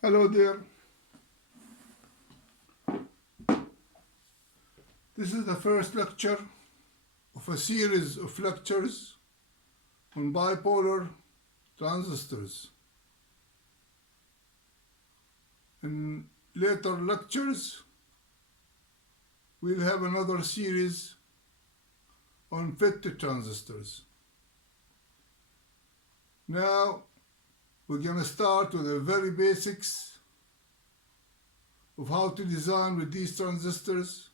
Hello there. This is the first lecture of a series of lectures on bipolar transistors. In later lectures, we'll have another series on FET transistors. Now, we're going to start with the very basics of how to design with these transistors.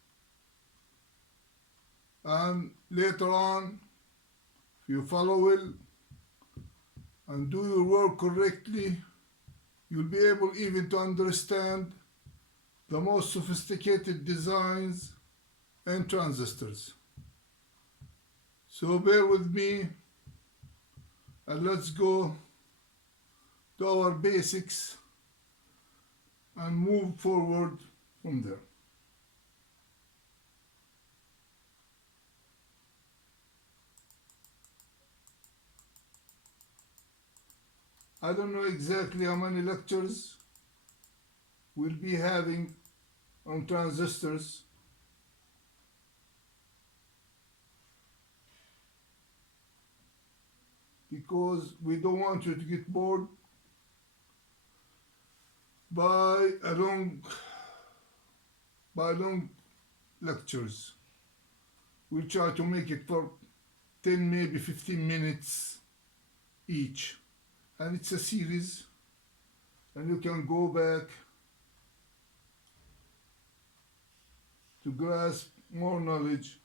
And later on, if you follow well and do your work correctly, you'll be able even to understand the most sophisticated designs and transistors. So bear with me and let's go to our basics and move forward from there. I don't know exactly how many lectures we'll be having on transistors. Because we don't want you to get bored by long lectures. We'll try to make it for 10, maybe 15 minutes each. And it's a series, and you can go back to grasp more knowledge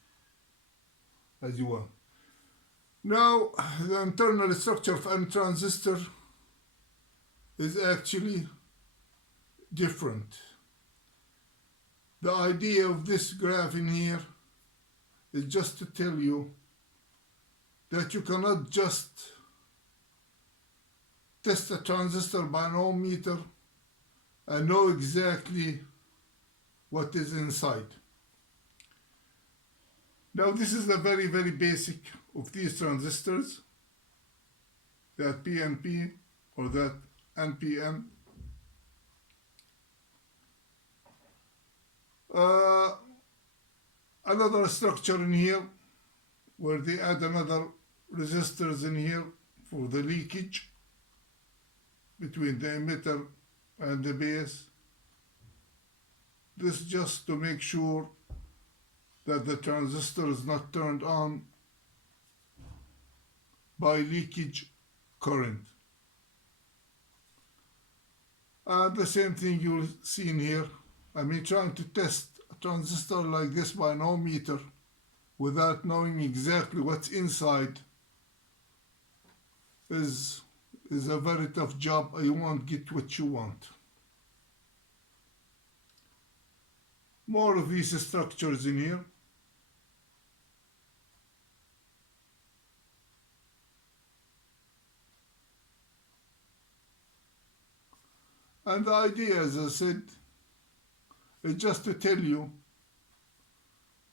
as you want. Now, the internal structure of a transistor is actually different. The idea of this graph in here is just to tell you that you cannot just test a transistor by an ohm meter and know exactly what is inside. Now this is the very basic of these transistors, that PNP or that NPN. Another structure in here where they add another resistors in here for the leakage between the emitter and the base. This just to make sure that the transistor is not turned on by leakage current. And the same thing you'll see in here. I mean, trying to test a transistor like this by an ohm meter without knowing exactly what's inside is a very tough job. You won't get what you want. More of these structures in here. And the idea, as I said, is just to tell you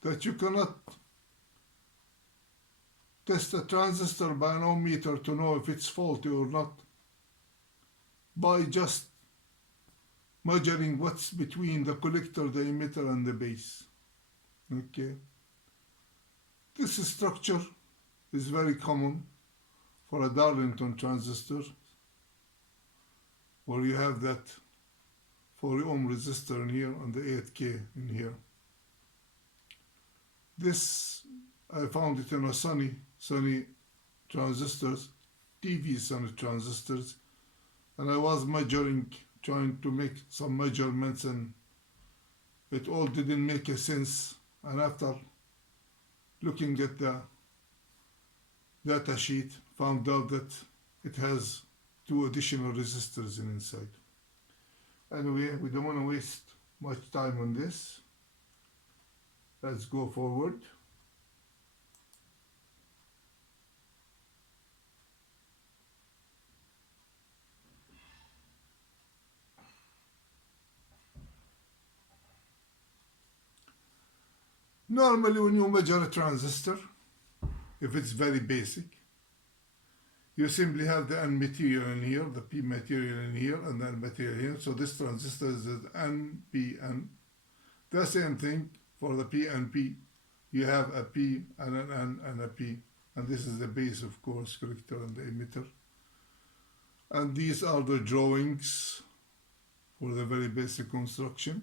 that you cannot test a transistor by an ohm meter to know if it's faulty or not by just measuring what's between the collector, the emitter, and the base. Okay. This structure is very common for a Darlington transistor, where you have that 4 ohm resistor in here and the 8K in here. This, I found it in a Sony transistors, TV Sony transistors, and I was measuring, trying to make some measurements, and it all didn't make a sense. And after looking at the data sheet, found out that it has 2 additional resistors inside. Anyway, we don't want to waste much time on this. Let's go forward. Normally when you measure a transistor, if it's very basic, You simply have the N material in here, the P material in here, and the N material here. So this transistor is NPN. The same thing for the PNP. You have a P and an N and a P. And this is the base, of course, collector and the emitter. And these are the drawings for the very basic construction.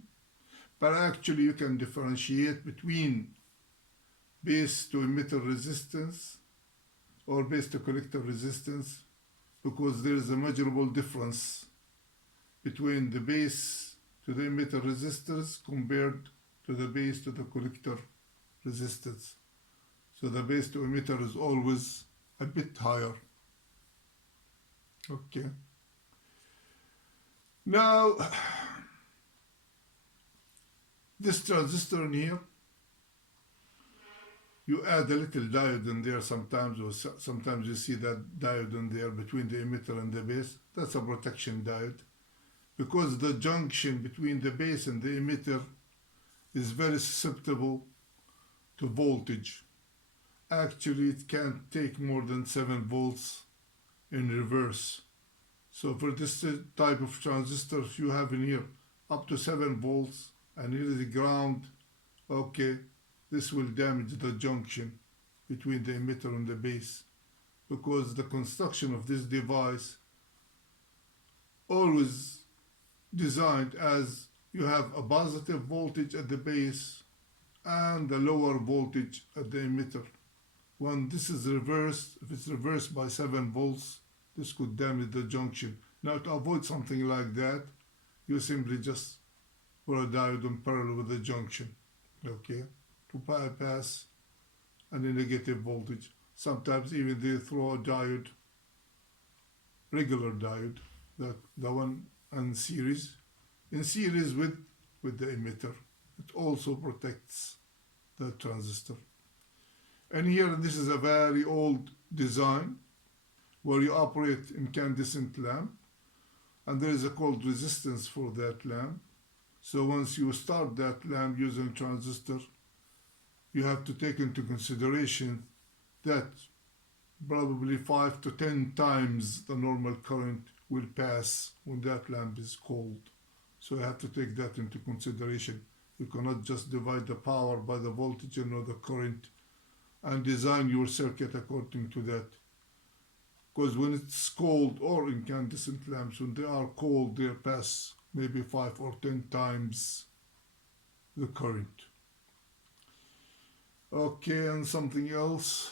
But actually you can differentiate between base to emitter resistance or base to collector resistance, because there is a measurable difference between the base to the emitter resistors compared to the base to the collector resistance. So the base to emitter is always a bit higher. Okay. Now, this transistor in here, you add a little diode in there sometimes, or sometimes you see that diode in there between the emitter and the base. That's a protection diode, because the junction between the base and the emitter is very susceptible to voltage. Actually, it can't take more than 7 volts in reverse. So for this type of transistors, you have in here up to 7 volts, and here is the ground. Okay, this will damage the junction between the emitter and the base, because the construction of this device always designed as you have a positive voltage at the base and a lower voltage at the emitter. When this is reversed, if it's reversed by 7 volts, this could damage the junction. Now, to avoid something like that, you simply just put a diode in parallel with the junction, okay, to bypass any negative voltage. Sometimes even they throw a diode, regular diode, the one in series with the emitter. It also protects the transistor. And here, this is a very old design where you operate incandescent lamp, and there is a cold resistance for that lamp. So once you start that lamp using transistor, you have to take into consideration that probably 5 to 10 times the normal current will pass when that lamp is cold. So you have to take that into consideration. You cannot just divide the power by the voltage and the current and design your circuit according to that. Because when it's cold, or incandescent lamps, when they are cold, they pass maybe 5 or 10 times the current. Okay, and something else.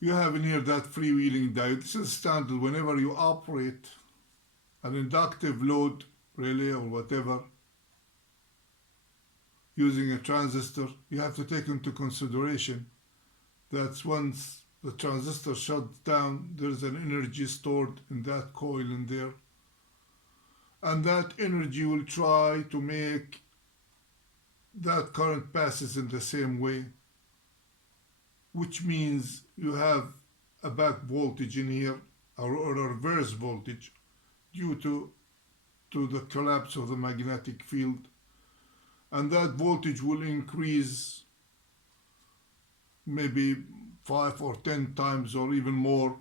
You have in here that freewheeling diode. This is standard whenever you operate an inductive load, relay or whatever, using a transistor. You have to take into consideration that once the transistor shuts down, there's an energy stored in that coil in there, and that energy will try to make that current passes in the same way, which means you have a back voltage in here, or a reverse voltage, due to the collapse of the magnetic field, and that voltage will increase maybe 5 or 10 times or even more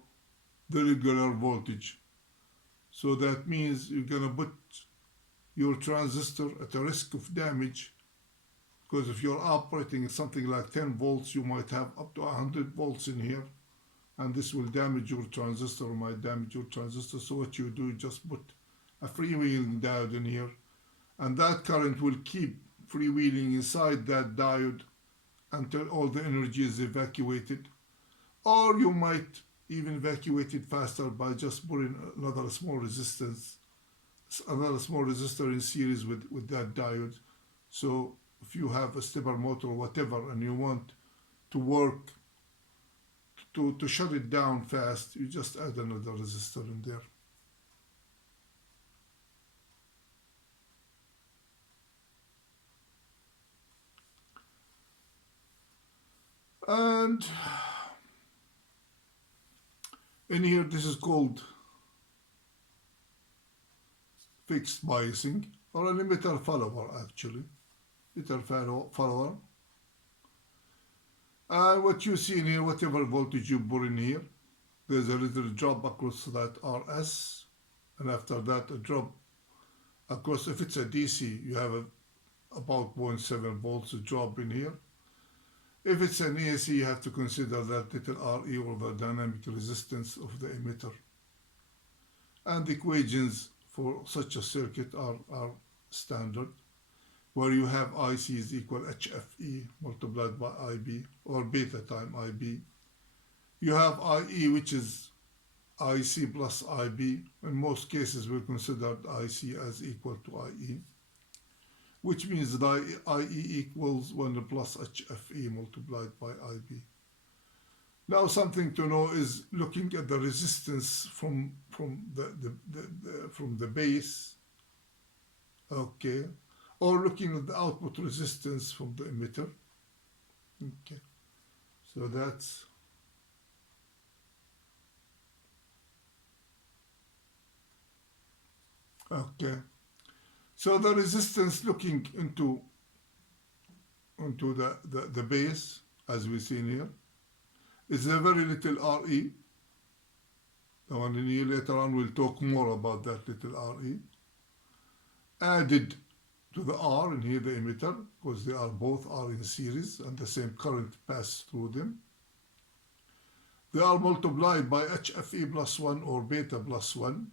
the regular voltage. So that means you're gonna put your transistor at a risk of damage, because if you're operating something like 10 volts, you might have up to 100 volts in here, and this will damage your transistor, or might damage your transistor. So what you do, just put a freewheeling diode in here, and that current will keep freewheeling inside that diode until all the energy is evacuated. Or you might even evacuate it faster by just putting another small resistor in series with that diode. So if you have a stepper motor or whatever, and you want to work to shut it down fast, you just add another resistor in there. And in here, this is called fixed biasing, or an emitter follower actually. Emitter follower. And what you see in here, whatever voltage you put in here, there's a little drop across that RS, and after that a drop across. If it's a DC, you have about 0.7 volts drop in here. If it's an AC, you have to consider that little RE, or the dynamic resistance of the emitter. And the equations for such a circuit are standard, where you have IC is equal HFE multiplied by IB, or beta time IB. You have IE, which is IC plus IB. In most cases, we consider IC as equal to IE, which means that IE equals 1 plus HFE multiplied by IB. Now, something to know is looking at the resistance from the base, okay, or looking at the output resistance from the emitter. Okay, so that's okay. So the resistance looking into the base, as we see in here, is a very little RE. The one in here later on we'll talk more about that little RE. Added to the R in here, the emitter, because they are both are in series and the same current passes through them. They are multiplied by HFE plus 1 or beta plus 1.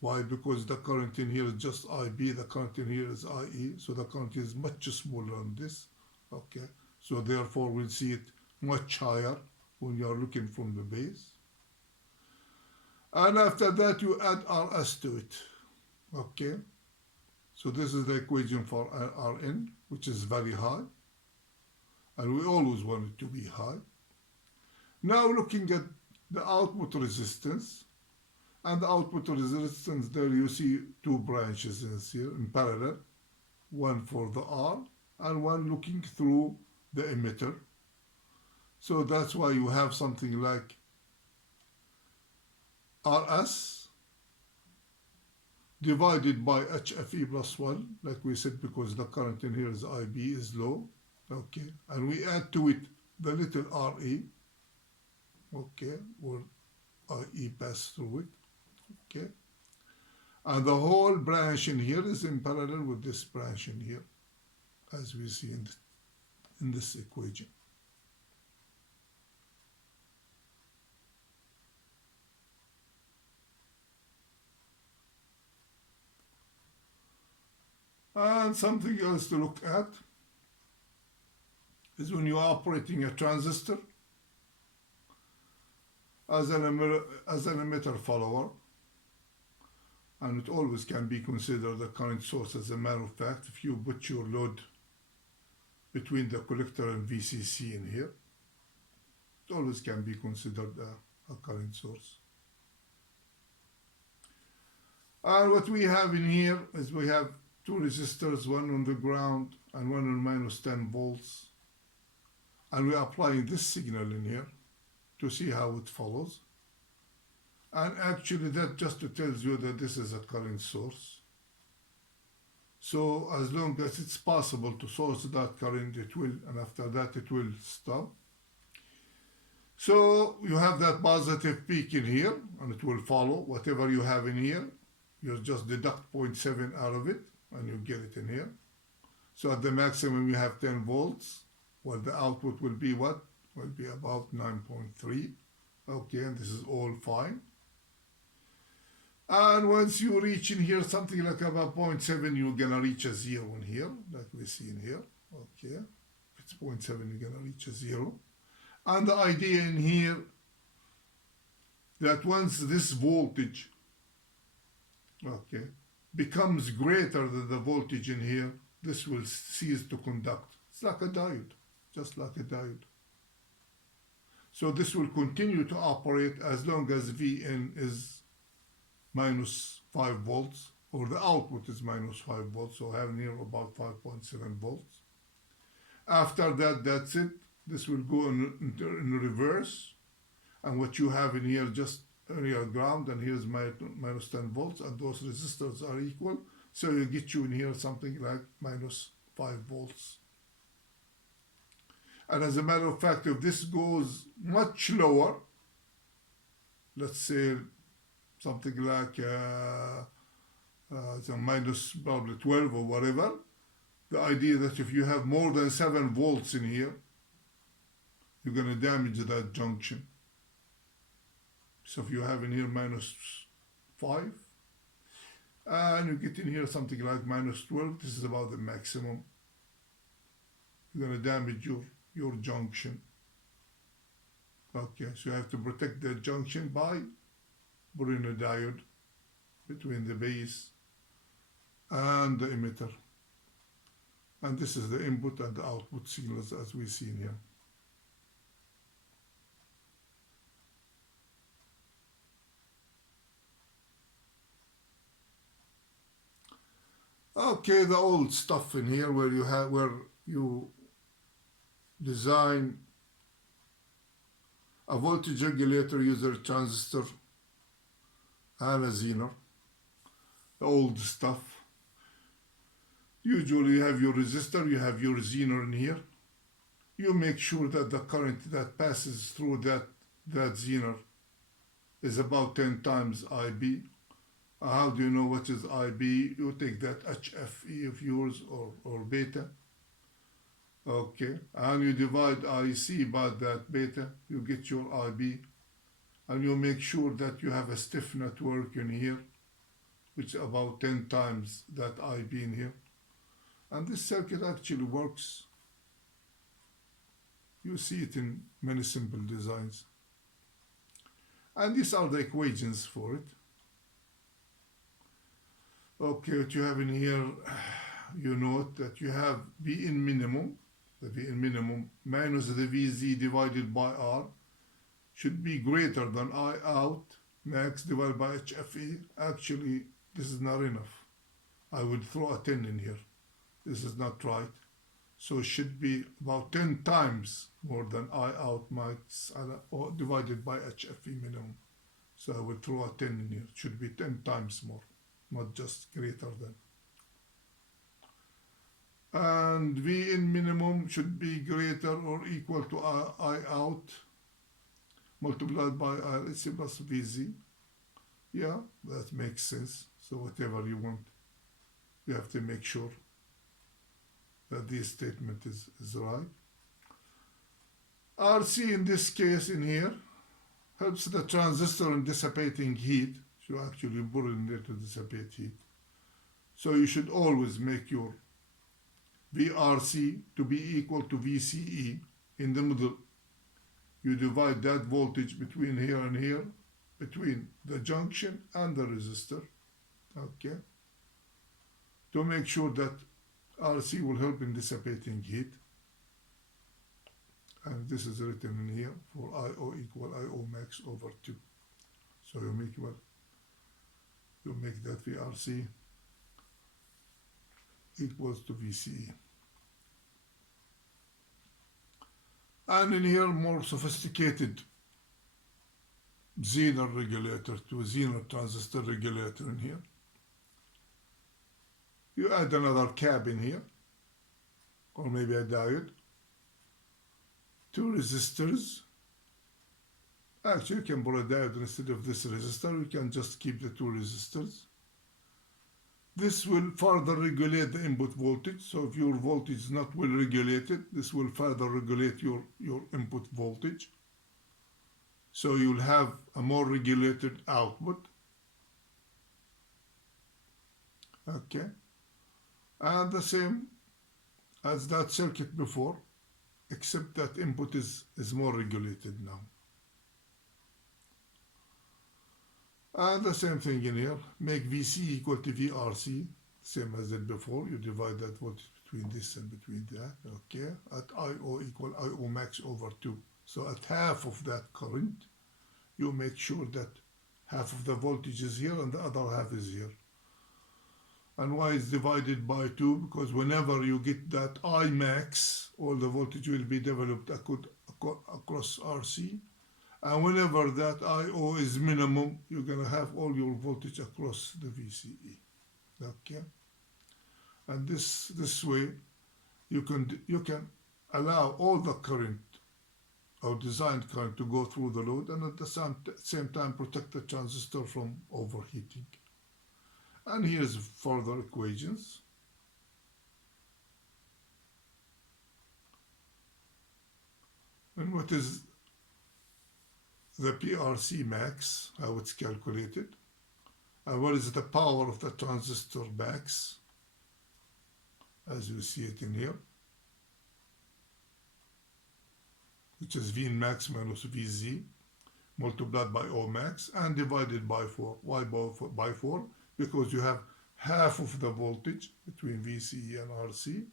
Why? Because the current in here is just IB, the current in here is IE, so the current is much smaller than this. Okay, so therefore we'll see it much higher when you are looking from the base. And after that you add RS to it. Okay, so this is the equation for Rn, which is very high, and we always want it to be high. Now looking at the output resistance, and the output resistance, there you see two branches in here in parallel, one for the R and one looking through the emitter. So that's why you have something like RS divided by HFE plus 1, like we said, because the current in here is IB is low. Okay, and we add to it the little RE, okay, or IE pass through it. Okay, and the whole branch in here is in parallel with this branch in here, as we see in this equation. And something else to look at is when you are operating a transistor as an emitter follower, and it always can be considered a current source. As a matter of fact, if you put your load between the collector and VCC in here, it always can be considered a current source. And what we have in here is we have two resistors, one on the ground and one on minus 10 volts, and we are applying this signal in here to see how it follows. And actually that just tells you that this is a current source. So as long as it's possible to source that current, it will, and after that it will stop. So you have that positive peak in here, and it will follow whatever you have in here. You just deduct 0.7 out of it, and you get it in here. So at the maximum you have 10 volts. Well, the output will be what? Will be about 9.3. Okay, and this is all fine. And once you reach in here something like about 0.7, you're gonna reach a 0 in here, like we see in here. Okay, if it's 0.7, you're gonna reach a 0. And the idea in here that once this voltage, okay, becomes greater than the voltage in here, this will cease to conduct. It's like a diode, just like a diode. So this will continue to operate as long as Vn is minus 5 volts, or the output is minus 5 volts, so having here about 5.7 volts. After that, that's it. This will go in reverse, and what you have in here just area ground, and here's minus 10 volts, and those resistors are equal, so you get you in here something like minus 5 volts. And as a matter of fact, if this goes much lower, let's say something like the minus probably 12 or whatever, the idea that if you have more than 7 volts in here, you're going to damage that junction. So if you have in here minus 5, and you get in here something like minus 12, this is about the maximum. You're going to damage your junction. Okay, so you have to protect the junction by putting a diode between the base and the emitter. And this is the input and the output signals as we see in here. Okay, the old stuff in here where you design a voltage regulator, user transistor, and a zener. The old stuff. Usually you have your resistor, you have your zener in here. You make sure that the current that passes through that zener is about 10 times IB. How do you know what is IB? You take that HFE of yours or beta. Okay, and you divide IC by that beta, you get your IB. And you make sure that you have a stiff network in here, which is about 10 times that IB in here. And this circuit actually works. You see it in many simple designs. And these are the equations for it. Okay, what you have in here, you note that you have V in minimum, the V in minimum minus the VZ divided by R should be greater than I out max divided by HFE. Actually, this is not enough. I would throw a 10 in here. This is not right. So it should be about 10 times more than I out max or divided by HFE minimum. So I would throw a 10 in here. It should be 10 times more, not just greater than. And V in minimum should be greater or equal to I out multiplied by RC plus VZ. Yeah, that makes sense. So whatever you want, you have to make sure that this statement is right. RC in this case in here helps the transistor in dissipating heat. So actually put it in there to dissipate heat. So you should always make your VRC to be equal to VCE in the middle. You divide that voltage between here and here, between the junction and the resistor, okay, to make sure that RC will help in dissipating heat. And this is written in here for IO equal IO max over 2. So you make what? You make that VRC equals to VCE. And in here, more sophisticated zener regulator to zener transistor regulator in here. You add another cap in here, or maybe a diode, 2 resistors. Actually, you can put a diode instead of this resistor. You can just keep the 2 resistors. This will further regulate the input voltage. So if your voltage is not well regulated, this will further regulate your input voltage. So you'll have a more regulated output. Okay. And the same as that circuit before, except that input is more regulated now. And the same thing in here, make VC equal to VRC, same as it before. You divide that voltage between this and between that, okay? At IO equal IO max over 2. So at half of that current, you make sure that half of the voltage is here and the other half is here. And why is divided by 2? Because whenever you get that I max, all the voltage will be developed across RC. And whenever that IO is minimum, you're going to have all your voltage across the VCE. Okay? And this way, you can allow all the current or designed current to go through the load, and at the same time protect the transistor from overheating. And here's further equations. And what is the PRC max, how it's calculated, and what is the power of the transistor max, as you see it in here, which is V max minus VZ multiplied by O max and divided by 4. Why by 4? Because you have half of the voltage between VCE and RC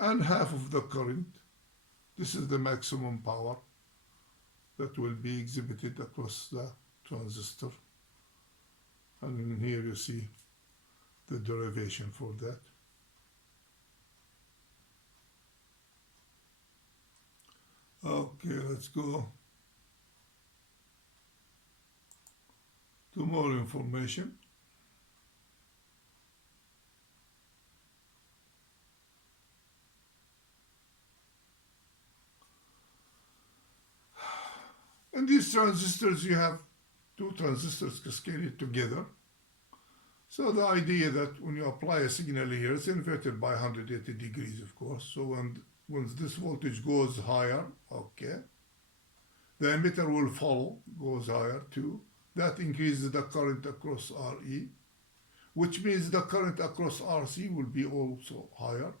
and half of the current. This is the maximum power that will be exhibited across the transistor. And in here you see the derivation for that. Okay, let's go to more information. In these transistors, you have two transistors cascaded together. So the idea that when you apply a signal here, it's inverted by 180 degrees, of course. So when this voltage goes higher, okay, the emitter will follow, goes higher too. That increases the current across RE, which means the current across RC will be also higher.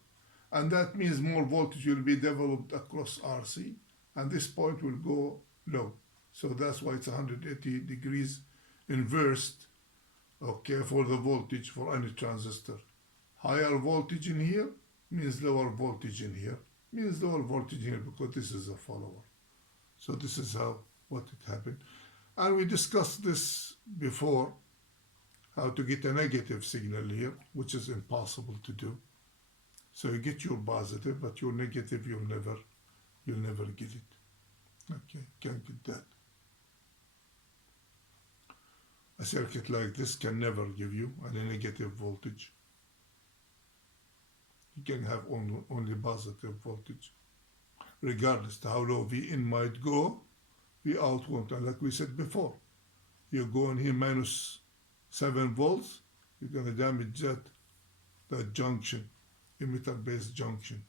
And that means more voltage will be developed across RC, and this point will go low. So that's why it's 180 degrees inversed, okay, for the voltage for any transistor. Higher voltage in here means lower voltage in here, means lower voltage here because this is a follower. So this is what it happened. And we discussed this before, how to get a negative signal here, which is impossible to do. So you get your positive, but your negative you'll never get it. Okay, can't get that. A circuit like this can never give you any negative voltage. You can have only positive voltage. Regardless to how low V in might go, V out won't. And like we said before, you go in here minus 7 volts, you're going to damage that junction, emitter-based junction,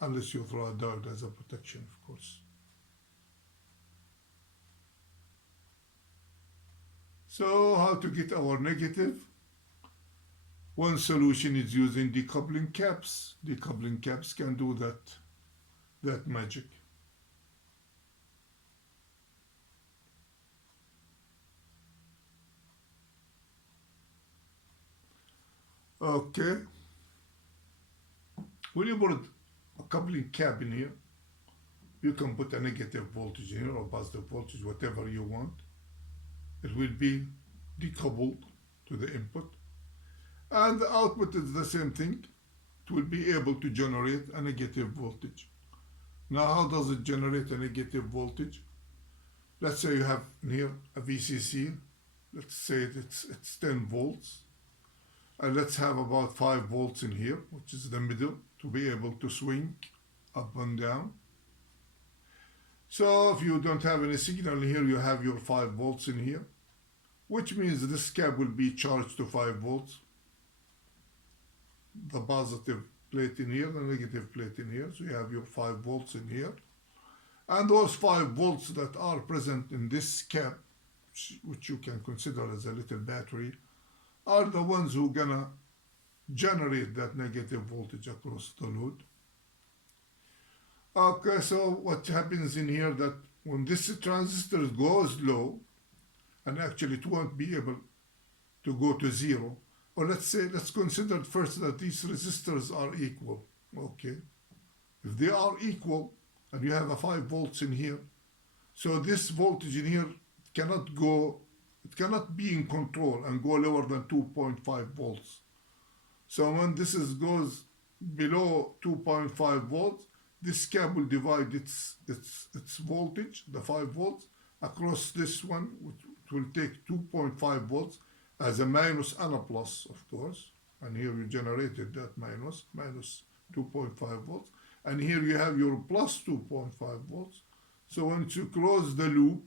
unless you throw a diode as a protection, of course. So how to get our negative? One solution is using decoupling caps. Decoupling caps can do that magic. Okay. When you put a coupling cap in here, you can put a negative voltage in here or positive voltage, whatever you want. It will be decoupled to the input. And the output is the same thing. It will be able to generate a negative voltage. Now, how does it generate a negative voltage? Let's say you have here a VCC. Let's say it's 10 volts. And let's have about 5 volts in here, which is the middle, to be able to swing up and down. So if you don't have any signal here, you have your 5 volts in here, which means this cap will be charged to 5 volts. The positive plate in here, the negative plate in here. So you have your 5 volts in here. And those 5 volts that are present in this cap, which you can consider as a little battery, are the ones who are gonna generate that negative voltage across the load. Okay, so what happens in here that when this transistor goes low, and actually it won't be able to go to 0, or let's consider first that these resistors are equal. Okay, if they are equal and you have a 5 volts in here, so this voltage in here cannot be in control and go lower than 2.5 volts. So when this goes below 2.5 volts, this cap will divide its voltage, the 5 volts, across this one, which will take 2.5 volts as a minus and a plus, of course. And here we generated that minus 2.5 volts. and here you have your plus 2.5 volts. So once you close the loop,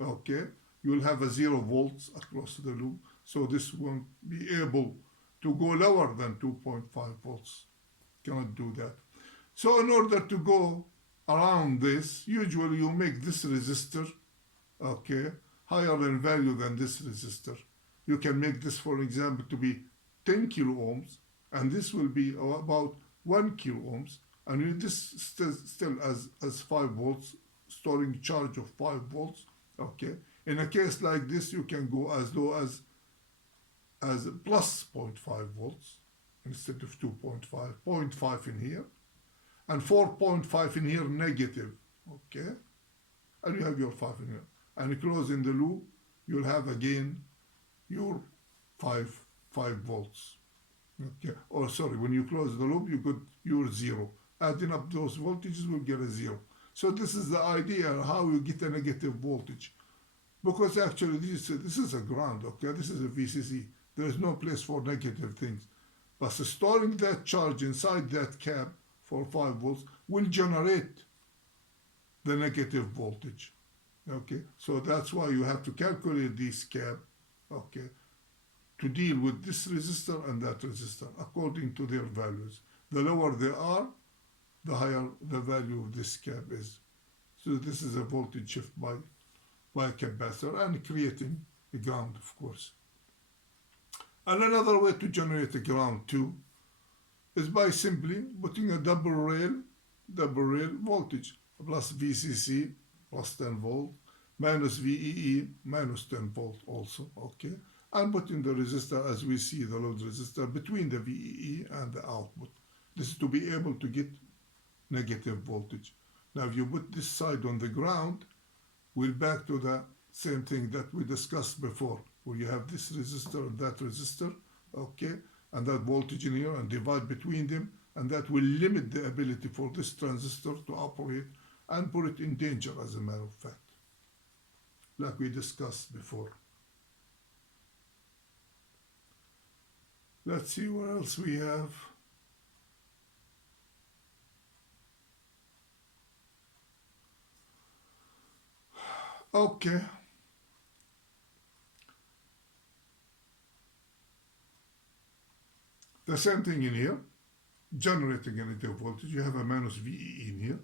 okay, you will have a 0 volts across the loop. So this won't be able to go lower than 2.5 volts. Cannot do that. So in order to go around this, usually you make this resistor, okay, higher in value than this resistor. You can make this, for example, to be 10 kilo ohms, and this will be about 1 kilo ohms, and this still as 5 volts, storing charge of 5 volts, okay. In a case like this, you can go as low as plus 0.5 volts instead of 2.5, 0.5 in here, and 4.5 in here negative, okay, and you have your 5 in here, and closing the loop, you'll have again your 5 volts, okay, or sorry, when you close the loop, you got your 0. Adding up those voltages will get a 0. So this is the idea how you get a negative voltage, because actually this is a ground, okay, this is a VCC. There is no place for negative things, but storing that charge inside that cap for 5 volts will generate the negative voltage, okay. So that's why you have to calculate this cap, okay, to deal with this resistor and that resistor according to their values. The lower they are, the higher the value of this cap is. So this is a voltage shift by a capacitor and creating a ground, of course. And another way to generate a ground too is by simply putting a double rail voltage, plus VCC plus 10 volt, minus VEE minus 10 volt also, okay, and putting the resistor, as we see the load resistor, between the VEE and the output. This is to be able to get negative voltage. Now if you put this side on the ground, we're back to the same thing that we discussed before, where you have this resistor and that resistor, okay, and that voltage in here, and divide between them, and that will limit the ability for this transistor to operate and put it in danger, as a matter of fact, like we discussed before. Let's see what else we have. Okay. The same thing in here, generating a negative voltage. You have a minus VE in here,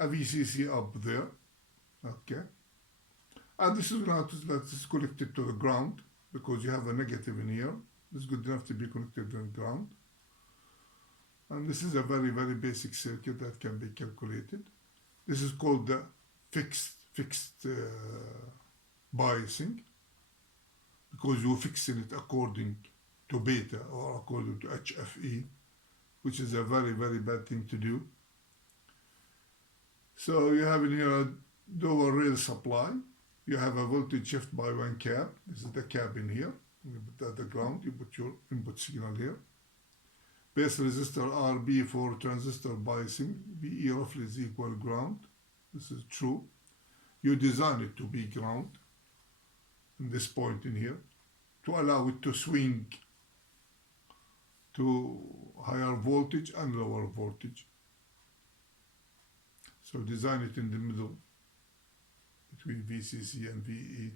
a VCC up there, okay. And this is now that is connected to the ground, because you have a negative in here. It's good enough to be connected to the ground. And this is a very, very basic circuit that can be calculated. This is called the fixed biasing, because you're fixing it according to beta or according to HFE, which is a very, very bad thing to do. So you have in here a dual rail supply. You have a voltage shift by one cap. This is the cap in here. You put that at the ground. You put your input signal here. Base resistor RB for transistor biasing. VE roughly is equal ground. This is true. You design it to be ground in this point in here to allow it to swing to higher voltage and lower voltage. So design it in the middle between VCC and VE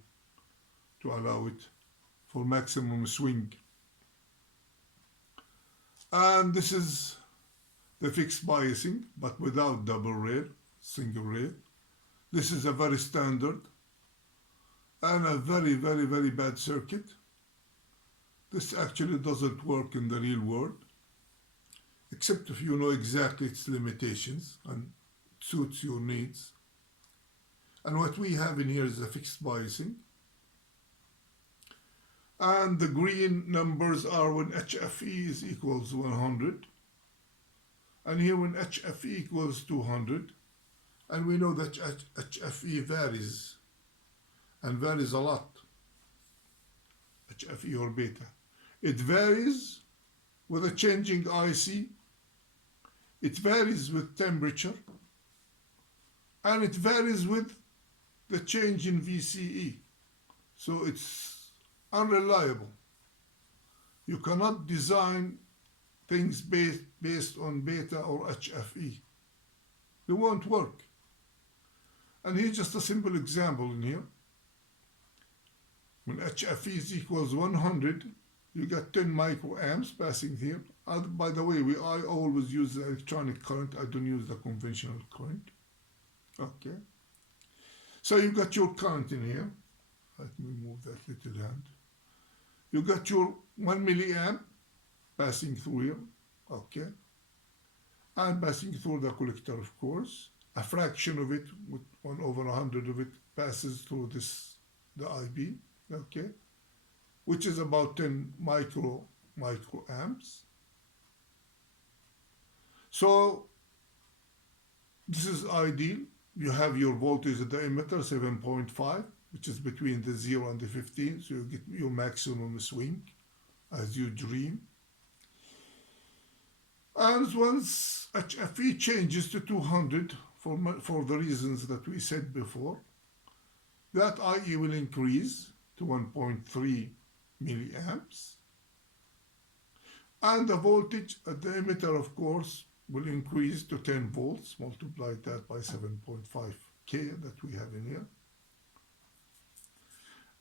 to allow it for maximum swing. And this is the fixed biasing, but without double rail, single rail. This is a very standard and a very, very, very bad circuit. This actually doesn't work in the real world, except if you know exactly its limitations and suits your needs. And what we have in here is a fixed biasing. And the green numbers are when HFE is equals 100. And here when HFE equals 200. And we know that HFE varies, and varies a lot. HFE or beta. It varies with a changing IC. It varies with temperature. And it varies with the change in VCE. So it's unreliable. You cannot design things based on beta or HFE. It won't work. And here's just a simple example in here. When HFE is equals 100, you got 10 microamps passing here. And by the way, I always use the electronic current. I don't use the conventional current. Okay. So you got your current in here. Let me move that little hand. You got your 1 milliamp passing through here. Okay. And passing through the collector, of course. A fraction of it, with 1 over 100 of it, passes through the IB. Okay. Which is about 10 microamps. So this is ideal. You have your voltage at the emitter 7.5, which is between the 0 and the 15, so you get your maximum swing as you dream. And once HFE changes to 200 for the reasons that we said before, that IE will increase to 1.3 milliamps. And the voltage at the emitter, of course, will increase to 10 volts, multiply that by 7.5K that we have in here.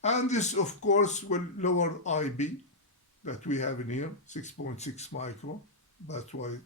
And this, of course, will lower IB that we have in here, 6.6 micro. That's why